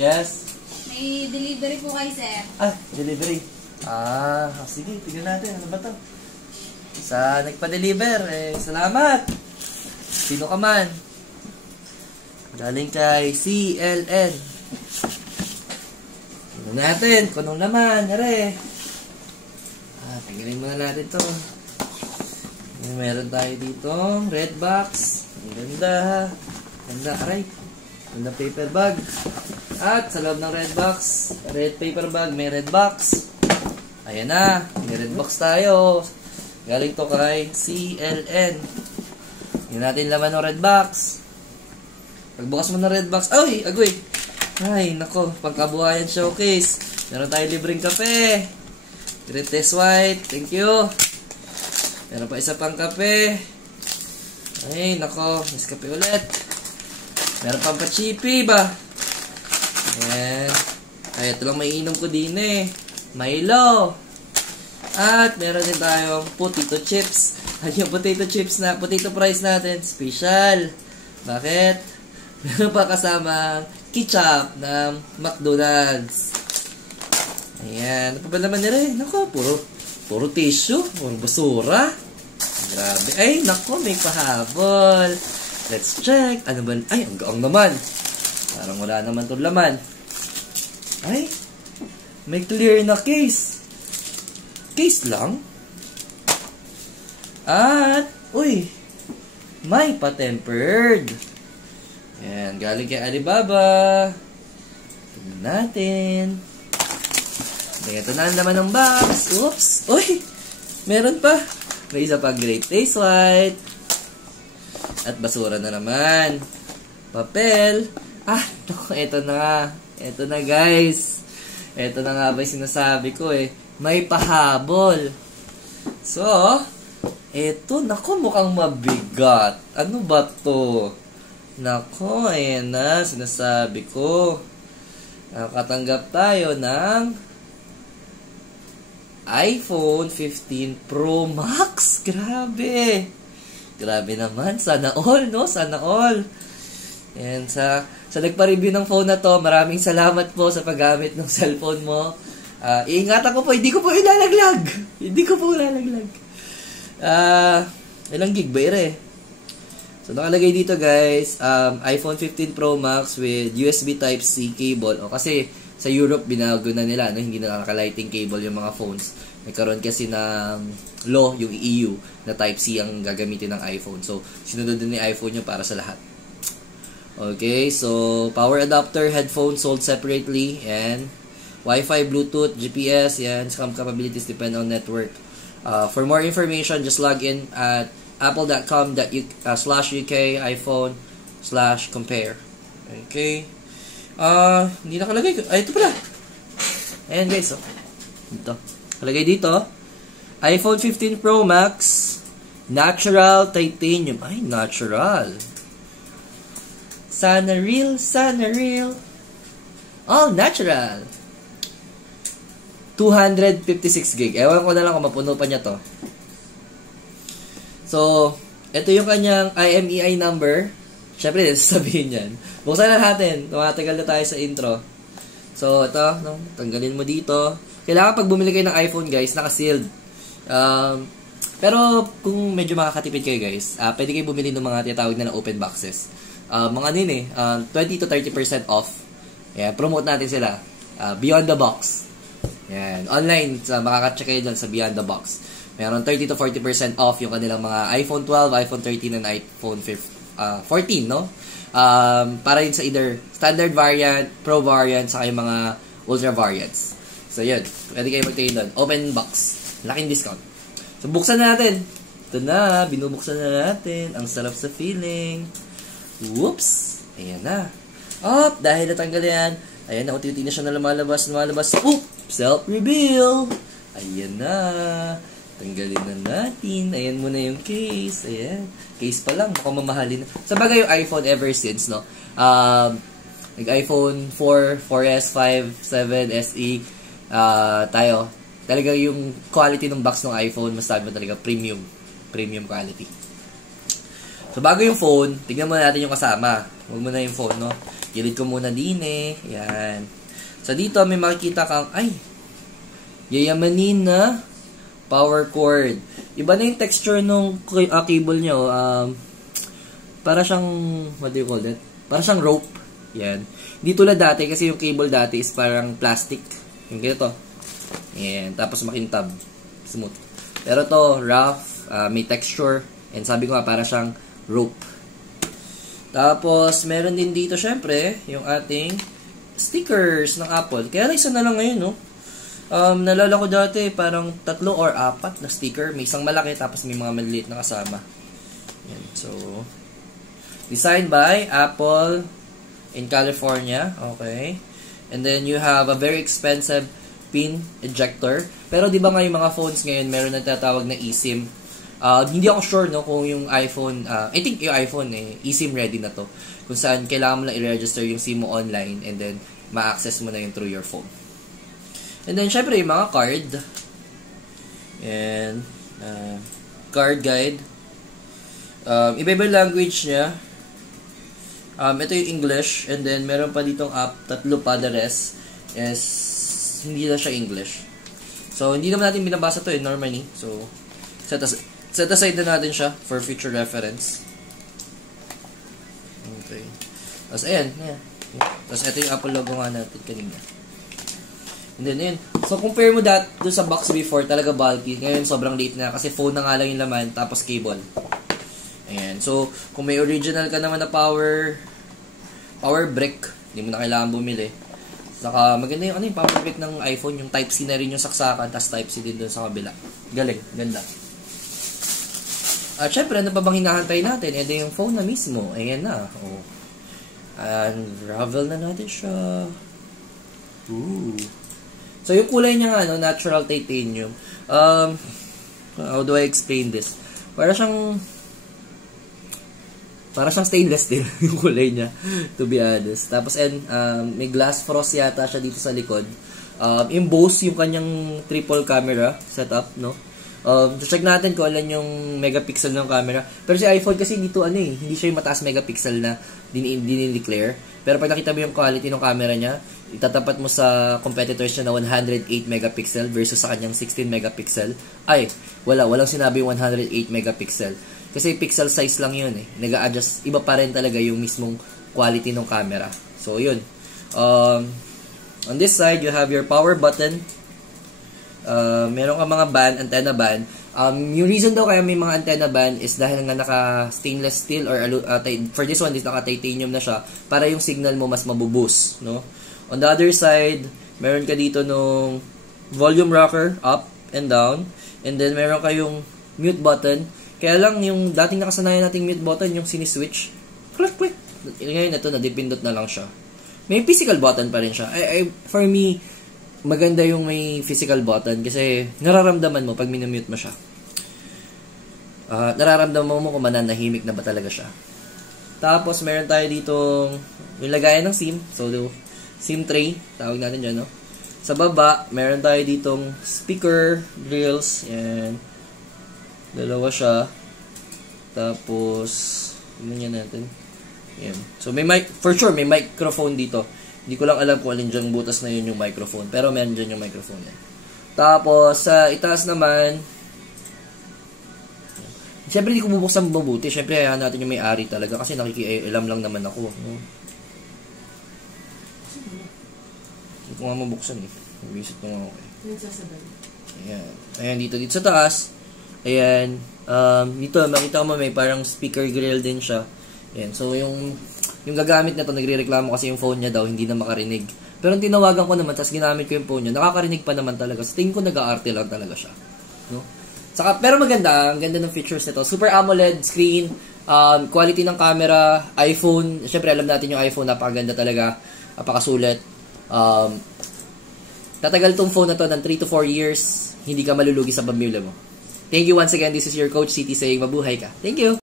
Yes? May delivery po kayo, sir. Delivery. Sige, tignan natin. Ano ba to? Sa nagpa-deliver, salamat! Sino ka man? Galing kay CLN. Tignan natin, kung anong laman, yare. Tanggalin muna natin to. Meron tayo dito, red box. Ang ganda. Ganda, aray. Ganda paper bag. At sa loob ng red box, red paper bag, may red box. Ayan na, may red box tayo. Galing to kay CLN. Yun natin laman ng red box. Pagbukas mo ng red box, ay, agoy. Ay, nako, pangkabuhayan showcase. Meron tayo libreng kape. Greatest White, thank you. Meron pa isa pang kape. Ay, nako, mas kape ulit. Meron pang pa-chippy ba? Ayan. Ay, ito lang may inom ko din Milo. At meron din tayong potato chips. At yung potato chips na, potato fries natin, special. Bakit? Meron pa kasamang ketchup ng McDonald's. Ayan. Ano pa ba naman nila Naku, puro tissue. Puro basura. Grabe. Ay, naku, may pahabol. Let's check. Ano ba? Ay, ang gaang naman. Parang wala naman itong laman. Ay, may clear na case. Case lang? At, uy, may pa-tempered. Ayan, galing kay Alibaba. Tignan natin. Ito na ang laman ng box. Oops. Uy, meron pa. May isa pa Greatest White. At basura na naman. Papel. Ito na. Ito na, guys. Ito na nga ba yung sinasabi ko May pahabol. So, ito, naku, mukhang mabigat. Ano ba to? Naku, ayan na, sinasabi ko. Nakatanggap tayo ng iPhone 15 Pro Max. Grabe. Grabe naman. Sana all, no? Sana all. Yan, sa nagpa-review ng phone na to, maraming salamat po sa paggamit ng cellphone mo. Iingatan ko po, hindi ko po ilalaglag. Hindi ko po ilalaglag. Ilang gig ba So, nakalagay dito, guys, iPhone 15 Pro Max with USB Type-C cable. Kasi, sa Europe, binago na nila, no? Hindi na naka-lighting cable yung mga phones. Nagkaroon kasi ng law, yung EU, na Type-C ang gagamitin ng iPhone. So, sinunod din ni iPhone yung para sa lahat. Okay, so, power adapter, headphone sold separately, and Wi-Fi, Bluetooth, GPS, yan, some capabilities depend on network. For more information, just log in at apple.com/uk iPhone/compare. Okay. Hindi nakalagay. Ito pala. Ayan, guys. Dito. Nakalagay dito. iPhone 15 Pro Max. Natural titanium. Ay, natural. Sana real. All natural. 256 gig. Ewan ko na lang kung mapuno pa niya to. So, ito yung kanyang IMEI number. Siyempre, sasabihin yan. Buksan na natin. Tumatagal na tayo sa intro. So, ito, no? Tanggalin mo dito. Kailangan pag bumili kayo ng iPhone, guys, naka-sealed. Pero, kung medyo makakatipid kayo, guys, pwede kayo bumili ng mga tinatawag na open boxes. Mga 20 to 30% off. Yeah, promote natin sila. Beyond the Box. Yan. Online, makaka-check kayo dyan sa Beyond the Box. Meron 30 to 40% off yung kanilang mga iPhone 12, iPhone 13, and iPhone 14, no? Para yun sa either standard variant, pro variant, saka yung mga ultra variants. So, yun. Pwede kayo magtingin doon. Open box. Laking discount. So, buksan na natin. Ito na. Binubuksan na natin. Ang sarap sa feeling. Whoops. Ayan na. Dahil natanggal yan. Ayan na. Unti-unti na siya na lumalabas. Self-reveal. Ayan na. Tanggalin na natin. Ayan muna yung case. Ayan. Case pa lang. Mukhang mamahalin. Sabagay yung iPhone ever since, no? Nag-iPhone 4, 4S, 5, 7, SE. Tayo. Talaga yung quality ng box ng iPhone, masabi mo talaga premium. Premium quality. So, bago yung phone, tignan mo natin yung kasama. Huwag mo na yung phone, no? Gilid ko muna din eh. Yan. So, dito may makikita kang, yayamanin na power cord. Iba na yung texture nung cable nyo. Para siyang, what do you call that? Para siyang rope. Yan. Hindi tulad dati, kasi yung cable dati is parang plastic. Yung ganito. Yan. Tapos makintab. Smooth. Pero to rough, may texture. And sabi ko nga, para siyang rope. Tapos, meron din dito, syempre, yung ating stickers ng Apple. Kaya isa na lang ngayon, no? Nalala ko dati, parang 3 or 4 na sticker. May isang malaki, tapos may mga maliliit na kasama. Yan. So, designed by Apple in California. Okay. And then, you have a very expensive pin ejector. Pero, di ba nga yung mga phones ngayon, meron na tatawag na eSIM. Hindi ako sure, no, kung yung iPhone, I think yung iPhone, eSIM ready na to. Kung saan, kailangan mo lang i-register yung SIM mo online and then, ma-access mo na yung through your phone. And then, syempre, yung mga card. And, card guide. Iba-iba language niya. Ito yung English. And then, meron pa ditong app. 3 pa, the rest is, hindi na siya English. So, hindi naman natin binabasa to normally. So, set aside na natin siya for future reference. Okay. Tapos, ayan. Tapos, ito yung Apple logo nga natin kanina. And then, ayan. So, compare mo doon sa box before, talaga bulky. Ngayon, sobrang liit na. Kasi phone na nga lang yung laman, tapos cable. Ayan. So, kung may original ka naman na power brick, hindi mo na kailangan bumili. Saka, maganda yung power brick ng iPhone, yung Type-C na rin yung saksakan, tapos Type-C din doon sa kabila. Galing. Ganda. At syempre, ano pa bang hinahantay natin? Edi yung phone na mismo. Ayan na. Oh. Unravel na natin siya. Ooh. So, yung kulay niya nga, natural titanium. How do I explain this? Para siyang stainless steel yung kulay niya, to be honest. Tapos, may glass frost yata siya dito sa likod. Yung Bose, yung kanyang triple camera setup, no? Check natin kung alam yung megapixel ng camera. Pero si iPhone kasi dito hindi siya yung mataas megapixel na dinideclare. Pero pag nakita mo yung quality ng camera niya, itatapat mo sa competitors niya na 108 megapixel versus sa kanyang 16 megapixel. Walang sinabi yung 108 megapixel. Kasi pixel size lang yun Nag-a-adjust, iba pa rin talaga yung mismong quality ng camera. So yun. On this side, you have your power button. Meron ka mga antenna band. Yung reason daw kaya may mga antenna band is dahil nga naka stainless steel or for this one is naka titanium na siya para yung signal mo mas mabuboost, no? On the other side, meron ka dito nung volume rocker up and down, and then meron kayong mute button. Kaya lang yung dating nakasanayan nating mute button yung siniswitch, click click. Ngayon ito nadipindot na lang siya. May physical button pa rin siya. For me, maganda yung may physical button kasi nararamdaman mo pag minamute mo siya. Nararamdaman mo kung mananahimik na ba talaga siya. Tapos, meron tayo ditong yung lagayan ng SIM. So, SIM tray, tawag natin dyan, no? Sa baba, meron tayo ditong speaker grills. Yan. Dalawa siya. Tapos, tingnan natin. Yan. So, for sure, may microphone dito. Hindi ko lang alam kung alin dyan butas na yun yung microphone. Pero meron dyan yung microphone yan. Tapos, sa itaas naman, siyempre hindi ko bubuksan mabuti. Siyempre, hayaan natin yung may-ari talaga. Kasi nakikialam lang naman ako. Hindi ko nga mabuksan Bisit ko nga ako Ayan. Ayan, dito sa taas. Ayan. Dito, makita mo may parang speaker grill din siya. Ayan. So, yung gagamit na to nagrereklamo kasi yung phone niya daw hindi na makarinig. Pero tinawagan ko naman, tapos ginamit ko yung phone niya, nakakarinig pa naman talaga. So, tingin ko nag-aarte lang talaga siya. No? Pero maganda, ang ganda ng features nito. Super AMOLED screen, quality ng camera, iPhone. Siyempre, alam natin yung iPhone, napakaganda talaga, napakasulit. Tatagal tong phone na to ng 3 to 4 years, hindi ka malulugi sa pamilya mo. Thank you once again. This is your Coach CT saying mabuhay ka. Thank you!